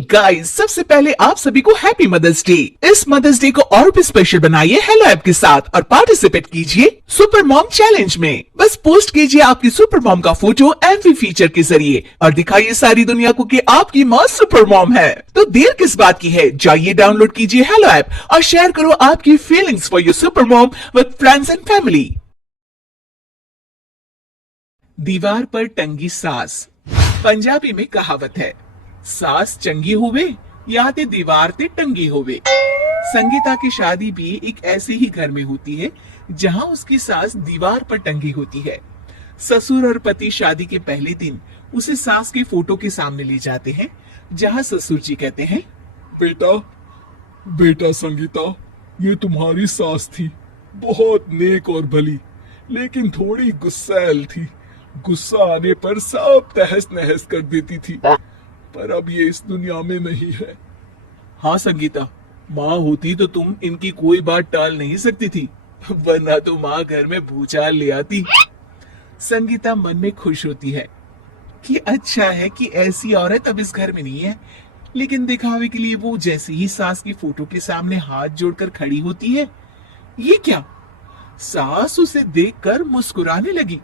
Guys, सबसे पहले आप सभी को हैप्पी मदर्स डे। इस मदर्स डे को और भी स्पेशल बनाइए हेलो ऐप के साथ और पार्टिसिपेट कीजिए सुपर मॉम चैलेंज में। बस पोस्ट कीजिए आपकी सुपर मॉम का फोटो एमवी फीचर के जरिए और दिखाइए सारी दुनिया को कि आपकी माँ सुपर मॉम है। तो देर किस बात की है, जाइए डाउनलोड कीजिए हेलो ऐप और शेयर करो आपकी feelings for your super mom with friends and family. दीवार पर टंगी सास। पंजाबी में कहावत है, सास चंगी होवे या ते दीवार ते टंगी होवे। संगीता की शादी भी एक ऐसे ही घर में होती है जहां उसकी सास दीवार पर टंगी होती है। ससुर और पति शादी के पहले दिन उसे सास के फोटो के सामने ले जाते हैं, जहां ससुर जी कहते हैं, बेटा बेटा संगीता, ये तुम्हारी सास थी, बहुत नेक और भली, लेकिन थोड़ी गुस्सैल थी। गुस्सा आने पर सब तहस नहस कर देती थी, पर अब ये इस दुनिया में नहीं है। हाँ संगीता, माँ होती तो तुम इनकी कोई बात टाल नहीं सकती थी, वरना तो माँ घर में भूचाल ले आती। संगीता मन में खुश होती है कि अच्छा है कि ऐसी औरत अब इस घर में नहीं है, लेकिन दिखावे के लिए वो जैसे ही सास की फोटो के सामने हाथ जोड़कर खड़ी होती है, ये क्या, सास उसे देखकर मुस्कुराने लगी।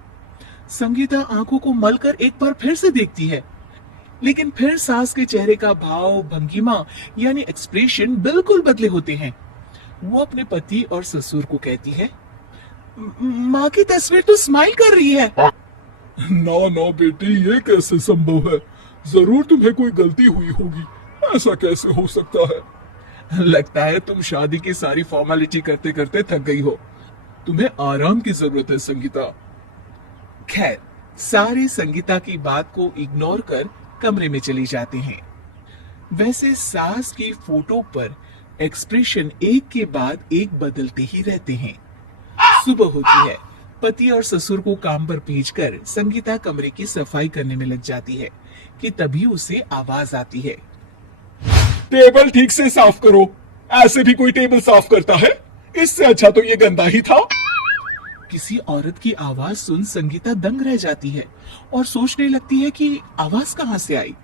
संगीता आंखों को मलकर एक बार फिर से देखती है, लेकिन फिर सास के चेहरे का भाव, भंगिमा यानी एक्सप्रेशन बिल्कुल बदले होते हैं। वो अपने पति और ससुर को कहती है, माँ की तस्वीर तो स्माइल कर रही है। ना ना बेटी, ये कैसे संभव है? जरूर तुम्हें कोई गलती हुई होगी, ऐसा कैसे हो सकता है? लगता है तुम शादी की सारी फॉर्मेलिटी करते करते थक गई हो, तुम्हें आराम की जरूरत है संगीता। खैर, सारे संगीता की बात को इग्नोर कर कमरे में चले जाते हैं। वैसे सास की फोटो पर एक्सप्रेशन एक के बाद एक बदलते ही रहते हैं। सुबह होती है, पति और ससुर को काम पर भेजकर संगीता कमरे की सफाई करने में लग जाती है कि तभी उसे आवाज आती है, टेबल ठीक से साफ करो। ऐसे भी कोई टेबल साफ करता है? इससे अच्छा तो ये गंदा ही था। किसी औरत की आवाज सुन संगीता दंग रह जाती है और सोचने लगती है कि आवाज कहां से आई।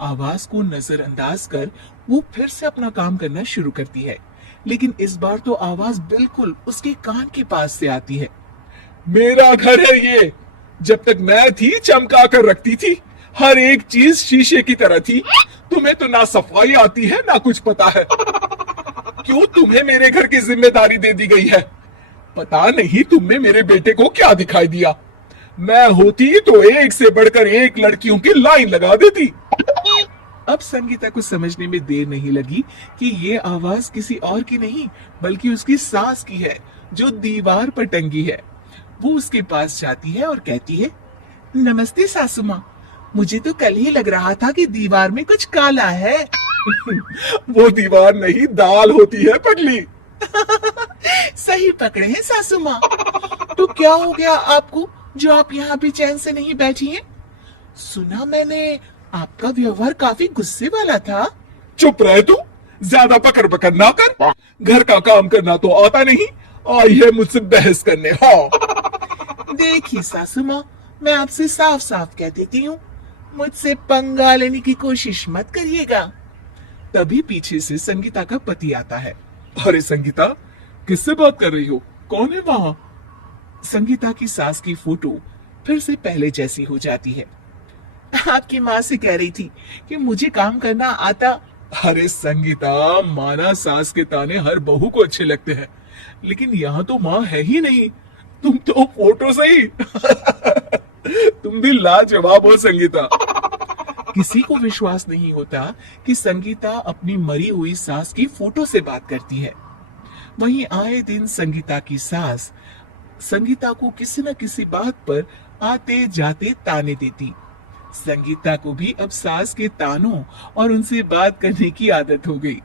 आवाज को नजरअंदाज कर वो फिर से अपना काम करना शुरू करती है, लेकिन इस बार तो आवाज बिल्कुल उसके कान के पास से आती है। मेरा घर है ये, जब तक मैं थी चमका कर रखती थी, हर एक चीज शीशे की तरह थी। तुम्हें तो ना सफाई आती है ना कुछ पता है। क्यों तुम्हें मेरे घर की जिम्मेदारी दे दी गई है? पता नहीं तुमने मेरे बेटे को क्या दिखाई दिया। मैं होती तो एक से बढ़कर एक लड़कियों की लाइन लगा देती। अब संगीता को समझने में देर नहीं लगी कि ये आवाज किसी और की नहीं बल्कि उसकी सास की है, जो दीवार पर टंगी है। वो उसके पास जाती है और कहती है, नमस्ते सासू माँ, मुझे तो कल ही लग रहा था कि दीवार में कुछ काला है। वो दीवार नहीं, दाल होती है पगली। सही पकड़े हैं सासू माँ। तो क्या हो गया आपको जो आप यहाँ भी चैन से नहीं बैठी हैं? सुना मैंने आपका व्यवहार काफी गुस्से वाला था। चुप रहे तू, ज्यादा पकड़ पकड़ ना कर। घर का काम करना तो आता नहीं, आई है मुझसे बहस करने। हाँ देखिए सासू माँ, मैं आपसे साफ साफ कह देती हूँ, मुझसे पंगा लेने की कोशिश मत करिएगा। तभी पीछे से संगीता का पति आता है। अरे संगीता, किससे बात कर रही हो? कौन है वहाँ? संगीता की सास की फोटो फिर से पहले जैसी हो जाती है। आपकी माँ से कह रही थी कि मुझे काम करना आता। अरे संगीता, माना सास के ताने हर बहू को अच्छे लगते हैं, लेकिन यहाँ तो माँ है ही नहीं, तुम तो फोटो से ही। तुम भी लाजवाब हो संगीता। किसी को विश्वास नहीं होता कि संगीता अपनी मरी हुई सास की फोटो से बात करती है। वहीं आए दिन संगीता की सास संगीता को किसी न किसी बात पर आते जाते ताने देती। संगीता को भी अब सास के तानों और उनसे बात करने की आदत हो गई।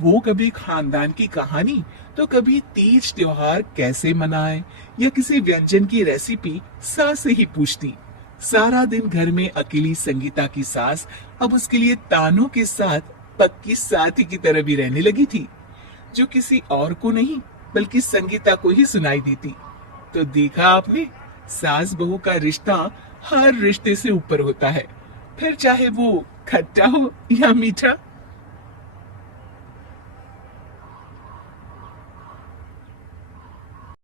वो कभी खानदान की कहानी तो कभी तीज त्योहार कैसे मनाए या किसी व्यंजन की रेसिपी सास से ही पूछती। सारा दिन घर में अकेली संगीता की सास अब उसके लिए तानों के साथ पक्की साथी की तरह भी रहने लगी थी, जो किसी और को नहीं बल्कि संगीता को ही सुनाई देती। तो देखा आपने, सास बहू का रिश्ता हर रिश्ते से ऊपर होता है, फिर चाहे वो खट्टा हो या मीठा।